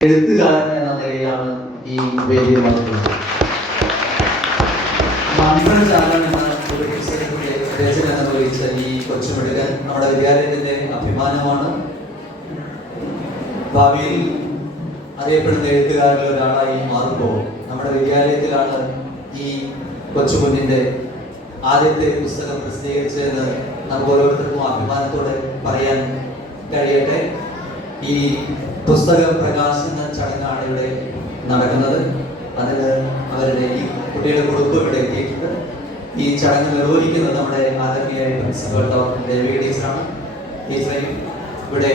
എഴുത്തുകാരൻ എന്ന നിലയിലാണ് ഈ വേദിയിൽ വന്നിട്ടുള്ളത് ഈ കൊച്ചുമിടുകൻ നമ്മുടെ വിദ്യാലയത്തിന്റെ അഭിമാനമാണ്. ഭാവിയിൽ അറിയപ്പെടുന്ന എഴുത്തുകാരിൽ ഒരാളായി മാറുമ്പോൾ നമ്മുടെ വിദ്യാലയത്തിലാണ് ഈ കൊച്ചുകുഞ്ഞിന്റെ ആദ്യത്തെ പുസ്തകം പ്രസിദ്ധീകരിച്ചതെന്ന് നമുക്ക് ഓരോരുത്തർക്കും അഭിമാനത്തോടെ പറയാൻ കഴിയട്ടെ. ഈ പുസ്തക പ്രകാശന ചടങ്ങാണ് ഇവിടെ നടക്കുന്നത്. അതിന് അവരുടെ ഈ കുട്ടിയുടെ കുടുംബം ഇവിടെ എത്തിയിട്ടുണ്ട്. ഈ ചടങ്ങ് നിർവഹിക്കുന്നത് നമ്മുടെ ആദരണീയായ പ്രിൻസിപ്പൽ ഡോക്ടർ ദേവി ടീച്ചറാണ്. ടീച്ചറെയും ഇവിടെ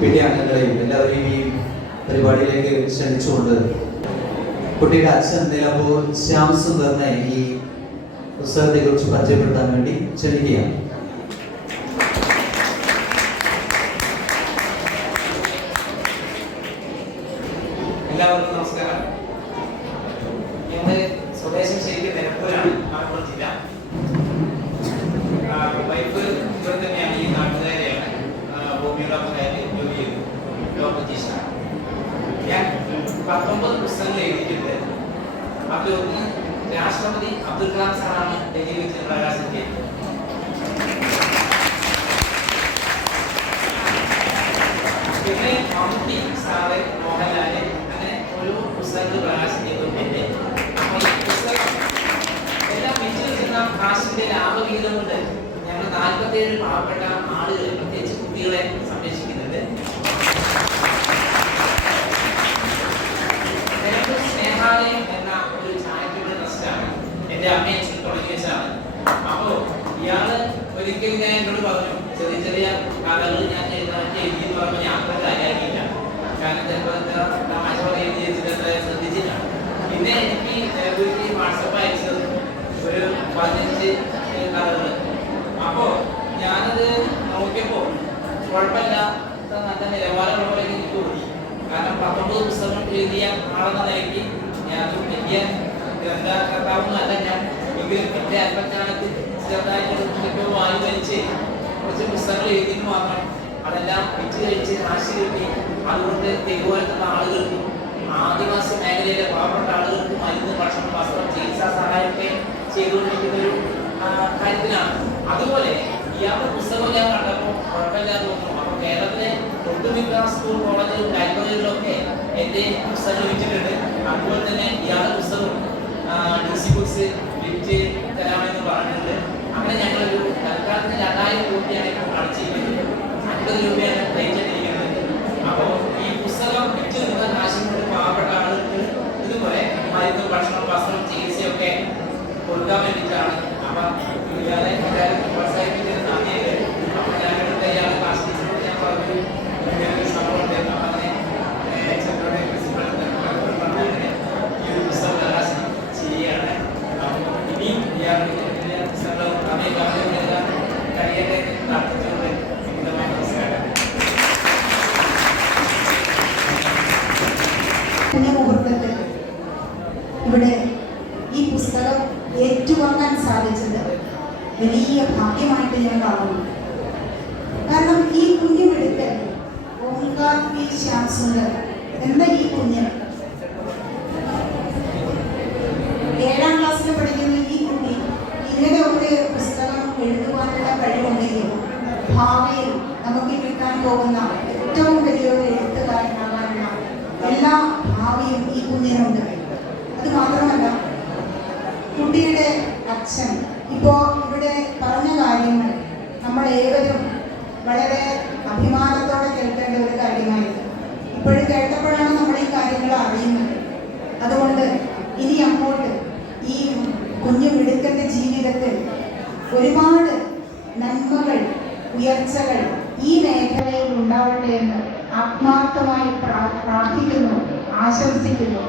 വിദ്യാംഗങ്ങളെയും എല്ലാവരെയും ഈ പരിപാടിയിലേക്ക് ക്ഷണിച്ചുകൊണ്ട് കുട്ടിയുടെ അച്ഛൻ നിലമ്പൂർ ശ്യാംസുന്ദറിനെ ഈ പുസ്തകത്തെ കുറിച്ച് പരിചയപ്പെടുത്താൻ വേണ്ടി ക്ഷണിക്കുകയാണ്. എല്ലാവർക്കും നമസ്കാരം. ഞങ്ങളുടെ സ്വദേശം ശരിക്കും നിലമ്പൂരാണ് മലപ്പുറം ജില്ല. വൈഫ് ഇവർ തന്നെയാണ് ഈ നാട്ടുകാരെയാണ് ഭൂമിയുള്ളവരായിട്ട് ജോലി ചെയ്തു ഡോക്ടർ ജീഷാണ്. ഞാൻ പത്തൊമ്പത് പുസ്തകങ്ങൾ എഴുതിയിട്ടുണ്ട്. അതിലൊന്ന് രാഷ്ട്രപതി അബ്ദുൽ കലാം സാറാണ് ഡൽഹി വെച്ച് പ്രകാശനം ചെയ്തത്. പിന്നെ മമ്മൂട്ടി സാറ് മോഹൻലാൽ അങ്ങനെ ഒരു പുസ്തകങ്ങൾ പ്രകാശനം ചെയ്തിട്ടുണ്ട് അപ്പോൾ ഈ പുസ്തകം എല്ലാം വെച്ച് വെച്ചിരുന്ന കാശിന്റെ ലാഭവിഹിതം കൊണ്ട് ഞങ്ങൾ നാൽപ്പത്തേഴ് പാവപ്പെട്ട ആളുകളെ പ്രത്യേകിച്ച് കുട്ടികളെ സംരക്ഷിക്കുന്നുണ്ട് നിലമ്പൂർ സ്നേഹാലയം എന്ന ഒരു ചാരിറ്റബിൾ ട്രസ്റ്റാണ് എന്റെ അമ്മയെ അച്ഛൻ തുടങ്ങി വെച്ചതാണ് അപ്പോൾ ഇയാൾ ഒരിക്കൽ ഞാൻ എന്നോട് പറഞ്ഞു ചെറിയ ചെറിയ കഥകൾ ഞാൻ എഴുതാൻ എഴുതി എന്ന് പറയുമ്പോൾ ഞാൻ അത്ര കാര്യമാക്കിയില്ല. കാരണം ചിലപ്പോൾ തമാശ എഴുതി വെച്ചിട്ട് ശ്രദ്ധിച്ചില്ല. പിന്നെ എനിക്ക് വാട്സപ്പ് അയച്ചത് ഒരു പതിനഞ്ച് കഥകൾ അപ്പോൾ ഞാനത് നോക്കിയപ്പോൾ കുഴപ്പമില്ല നല്ല നിലവാരമുള്ള പോലെ എനിക്ക് തോന്നി. കാരണം പത്തൊമ്പത് പുസ്തകം എഴുതിയ ആളെന്ന നിലയ്ക്ക് ഞാൻ വലിയ ഗ്രന്ഥകർത്താവൊന്നുമല്ല ഞാൻ. എങ്കിലും എന്റെ അല്പജ്ഞാനത്തിൽ ചെറുതായിട്ട് ഇപ്പോൾ വാങ്ങി വലിച്ച് കുറച്ച് പുസ്തകങ്ങൾ എഴുതിയിട്ട് മാത്രം അതെല്ലാം വിറ്റ് കഴിച്ച് കാശ് കിട്ടി. അതുകൊണ്ട് തെരുവോരത്തുള്ള ആളുകൾക്കും ആദിവാസി മേഖലയിലെ പാവപ്പെട്ട ആളുകൾക്ക് മരുന്ന് ഭക്ഷണം വസ്ത്രം ചികിത്സാ സഹായമൊക്കെ ചെയ്തുകൊണ്ടിരിക്കുന്ന ഒരു കാര്യത്തിലാണ്. അതുപോലെ ഇയാളുടെ പുസ്തകം ഞാൻ കണ്ടപ്പോൾ കുഴപ്പമില്ലാതെ തോന്നുന്നു. അപ്പോൾ കേരളത്തിലെ ഒട്ടുമിക്ക സ്കൂൾ കോളേജുകളും ലൈബ്രറികളിലൊക്കെ എന്റെ പുസ്തകം വെച്ചിട്ടുണ്ട് അതുപോലെ തന്നെ ഇയാളുടെ പുസ്തകം കഴിയട്ടെ പ്രാർത്ഥിച്ചുകൊണ്ട് വിനീതമായ നമസ്കാരം മുഹൂർത്തത്തിൽ ഇവിടെ ഈ പുസ്തകം ഏറ്റുവാങ്ങാൻ സാധിച്ചത് വലിയ ഭാഗ്യമായിട്ട് ഞാൻ കാണുന്നു. കാരണം ഈ കുഞ്ഞുമെടുക്കൽ ഓംകാർ പി ശ്യാം സുന്ദർ എന്ന ഈ കുഞ്ഞ് ഏഴാം ക്ലാസ്സിൽ പഠിക്കുന്ന ഈ കുട്ടി ഇങ്ങനെ ഒരു പുസ്തകം എഴുതുവാനുള്ള കഴിവുണ്ടെങ്കിൽ ഭാവിയിൽ നമുക്ക് കിട്ടാൻ പോകുന്ന ഏറ്റവും വലിയൊരു എഴുത്തുകാരനാകാനുള്ള എല്ലാ ഭാവിയും ഈ കുഞ്ഞിനുണ്ട്. അത് മാത്രമല്ല കുട്ടിയുടെ അച്ഛൻ ഇപ്പോ ഇവിടെ പറഞ്ഞ കാര്യങ്ങൾ നമ്മൾ ഏവരും വളരെ അഭിമാനത്തോടെ കേൾക്കേണ്ട ഒരു കാര്യമായിരുന്നു. ഇപ്പോഴും കേട്ടപ്പോഴാണ് നമ്മൾ ഈ കാര്യങ്ങൾ അറിയുന്നത്. അതുകൊണ്ട് ഇനി അങ്ങോട്ട് ഈ കുഞ്ഞു മിടുക്കന്റെ ജീവിതത്തിൽ ഒരുപാട് ഉയർച്ചകൾ ഈ മേഖലയിൽ ഉണ്ടാവട്ടെ എന്ന് ആത്മാർത്ഥമായി പ്രാർത്ഥിക്കുന്നു ആശംസിക്കുന്നു.